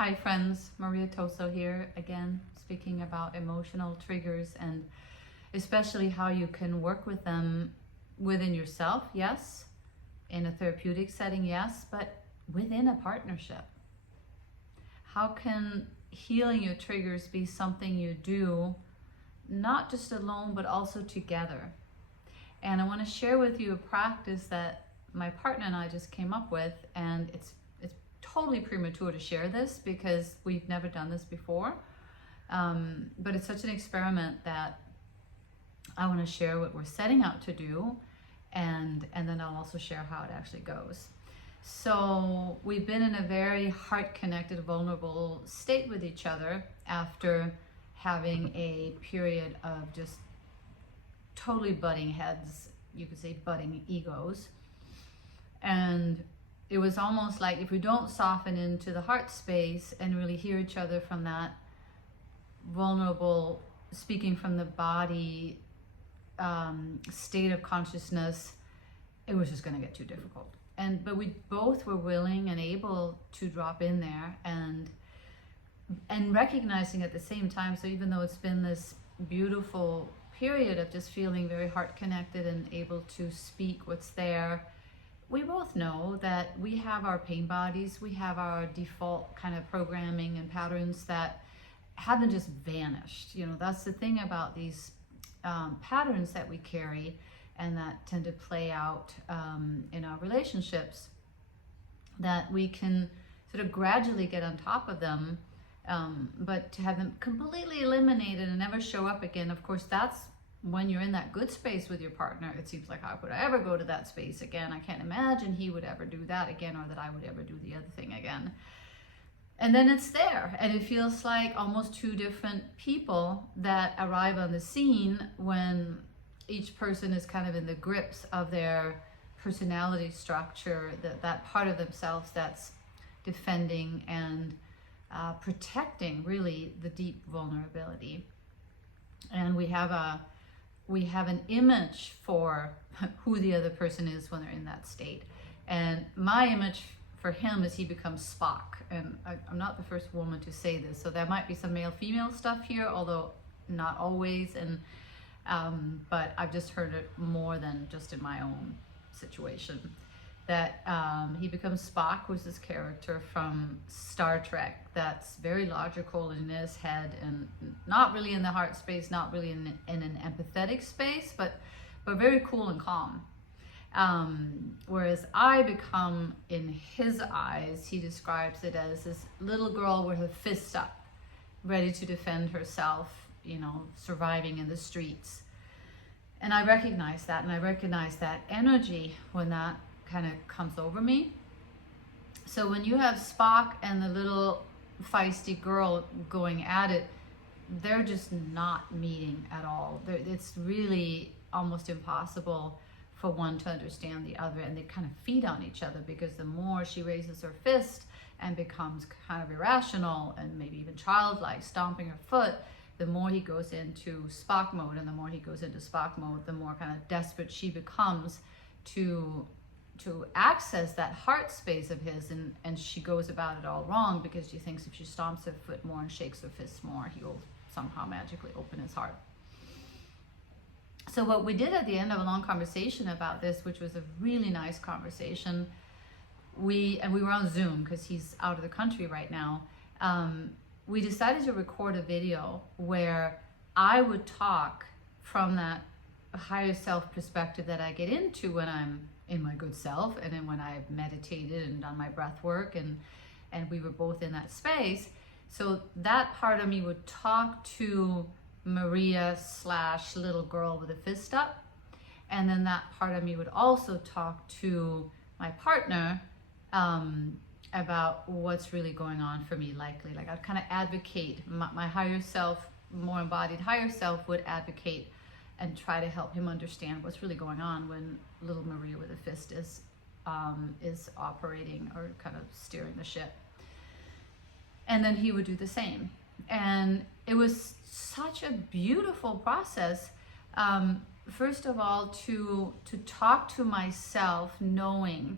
Hi friends, Maria Toso here again, speaking about emotional triggers and especially how you can work with them within yourself, yes, in a therapeutic setting, yes, but within a partnership. How can healing your triggers be something you do not just alone but also together? And I want to share with you a practice that my partner and I just came up with, and it's totally premature to share this because we've never done this before. But it's such an experiment that I want to share what we're setting out to do, and then I'll also share how it actually goes. So we've been in a very heart-connected, vulnerable state with each other after having a period of just totally butting heads, you could say butting egos. And it was almost like if we don't soften into the heart space and really hear each other from that vulnerable, speaking from the body state of consciousness, it was just going to get too difficult. But we both were willing and able to drop in there and recognizing at the same time. So even though it's been this beautiful period of just feeling very heart connected and able to speak what's there, we both know that we have our pain bodies, we have our default kind of programming and patterns that haven't just vanished. You know, that's the thing about these patterns that we carry and that tend to play out in our relationships, that we can sort of gradually get on top of them, but to have them completely eliminated and never show up again, of course, that's when you're in that good space with your partner. It seems like, how could I ever go to that space again? I can't imagine he would ever do that again, or that I would ever do the other thing again. And then it's there, and it feels like almost two different people that arrive on the scene when each person is kind of in the grips of their personality structure, that part of themselves that's defending and protecting really the deep vulnerability. And we have an image for who the other person is when they're in that state. And my image for him is he becomes Spock. And I'm not the first woman to say this, so there might be some male-female stuff here, although not always. But I've just heard it more than just in my own situation. That he becomes Spock, who's this character from Star Trek that's very logical in his head and not really in the heart space, not really in an empathetic space, but very cool and calm. Whereas I become, in his eyes, he describes it as this little girl with her fists up, ready to defend herself, you know, surviving in the streets. And I recognize that, and I recognize that energy when that kind of comes over me. So when you have Spock and the little feisty girl going at it, they're just not meeting at all. It's really almost impossible for one to understand the other, and they kind of feed on each other, because the more she raises her fist and becomes kind of irrational and maybe even childlike, stomping her foot, the more he goes into Spock mode, and the more he goes into Spock mode, the more kind of desperate she becomes to access that heart space of his, and she goes about it all wrong, because she thinks if she stomps her foot more and shakes her fists more, he will somehow magically open his heart. So what we did at the end of a long conversation about this, which was a really nice conversation, we were on Zoom because he's out of the country right now. We decided to record a video where I would talk from that higher self perspective that I get into when I'm in my good self, and then when I've meditated and done my breath work, and we were both in that space. So that part of me would talk to Maria / little girl with a fist up, and then that part of me would also talk to my partner about what's really going on for me. Like I'd kind of advocate, my higher self, more embodied higher self, would advocate and try to help him understand what's really going on when little Maria with a fist is operating or kind of steering the ship. And then he would do the same. And it was such a beautiful process. First of all, to talk to myself, knowing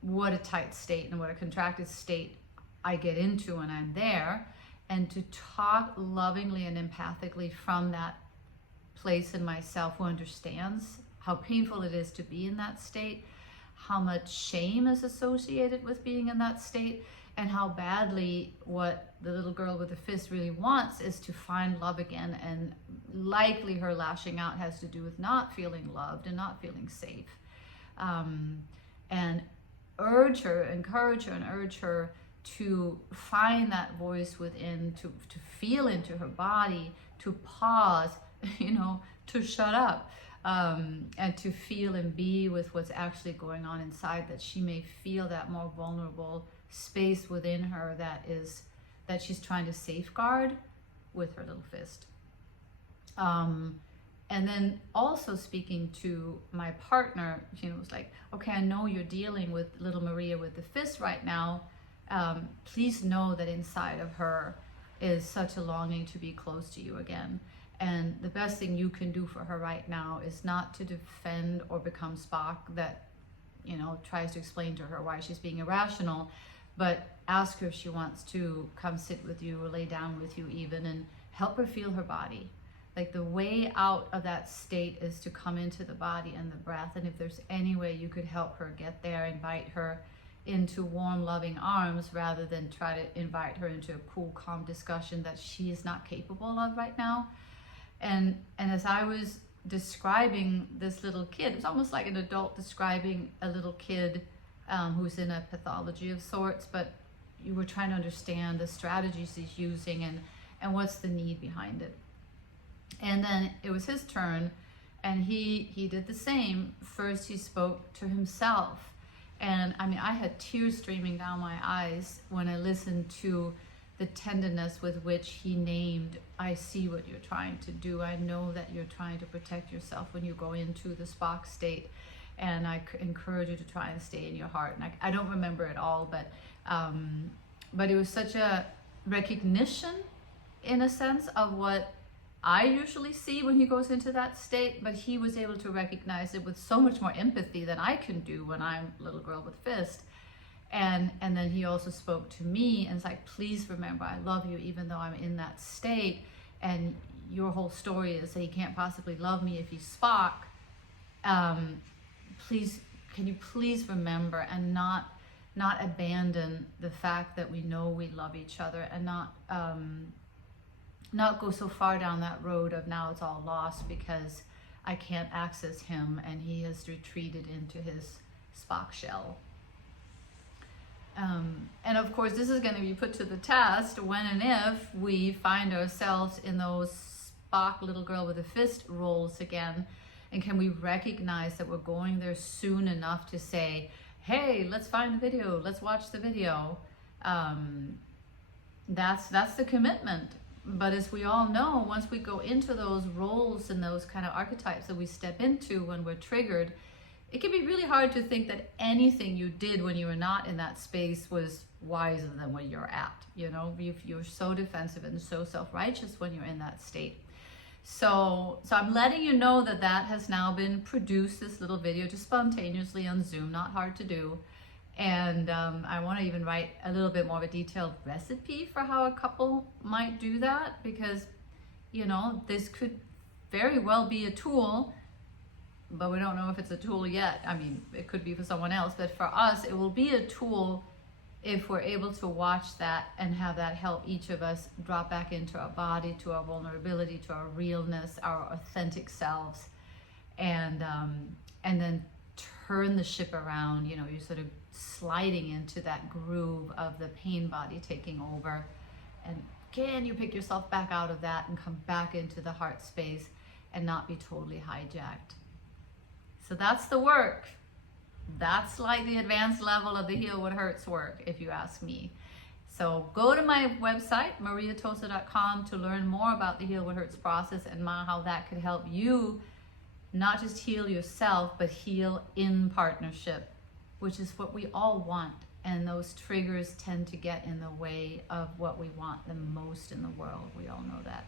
what a tight state and what a contracted state I get into when I'm there, and to talk lovingly and empathically from that place in myself who understands how painful it is to be in that state, how much shame is associated with being in that state, and how badly what the little girl with the fist really wants is to find love again. And likely her lashing out has to do with not feeling loved and not feeling safe. And encourage her and urge her to find that voice within, to feel into her body, to pause, to shut up, and to feel and be with what's actually going on inside, that she may feel that more vulnerable space within her that she's trying to safeguard with her little fist. And then also speaking to my partner, was like, okay, I know you're dealing with little Maria with the fist right now. Please know that inside of her is such a longing to be close to you again. And the best thing you can do for her right now is not to defend or become Spock that, tries to explain to her why she's being irrational, but ask her if she wants to come sit with you or lay down with you even, and help her feel her body. Like, the way out of that state is to come into the body and the breath. And if there's any way you could help her get there, invite her into warm, loving arms rather than try to invite her into a cool, calm discussion that she is not capable of right now. And as I was describing this little kid, it was almost like an adult describing a little kid who's in a pathology of sorts, but you were trying to understand the strategies he's using and what's the need behind it. And then it was his turn, and he did the same. First he spoke to himself, and I had tears streaming down my eyes when I listened to the tenderness with which he named, I see what you're trying to do. I know that you're trying to protect yourself when you go into the Spock state, and I encourage you to try and stay in your heart. And I don't remember it all, but it was such a recognition, in a sense, of what I usually see when he goes into that state, but he was able to recognize it with so much more empathy than I can do when I'm a little girl with fist. And then he also spoke to me and was like, please remember, I love you even though I'm in that state, and your whole story is that he can't possibly love me if he's Spock. Please, can you please remember and not abandon the fact that we know we love each other, and not go so far down that road of now it's all lost because I can't access him and he has retreated into his Spock shell. And of course, this is going to be put to the test when and if we find ourselves in those Spock little girl with a fist roles again. And can we recognize that we're going there soon enough to say, hey, let's find the video, let's watch the video. That's the commitment. But as we all know, once we go into those roles and those kind of archetypes that we step into when we're triggered, it can be really hard to think that anything you did when you were not in that space was wiser than where you're at. You're so defensive and so self-righteous when you're in that state. So I'm letting you know that has now been produced, this little video, just spontaneously on Zoom, not hard to do. And I want to even write a little bit more of a detailed recipe for how a couple might do that, because, this could very well be a tool, but we don't know if it's a tool yet. It could be for someone else, but for us, it will be a tool if we're able to watch that and have that help each of us drop back into our body, to our vulnerability, to our realness, our authentic selves, and then turn the ship around. You're sort of sliding into that groove of the pain body taking over, and can you pick yourself back out of that and come back into the heart space and not be totally hijacked. So that's the work. That's like the advanced level of the Heal What Hurts work, if you ask me. So go to my website, mariatoso.com, to learn more about the Heal What Hurts process and how that could help you not just heal yourself, but heal in partnership, which is what we all want. And those triggers tend to get in the way of what we want the most in the world. We all know that.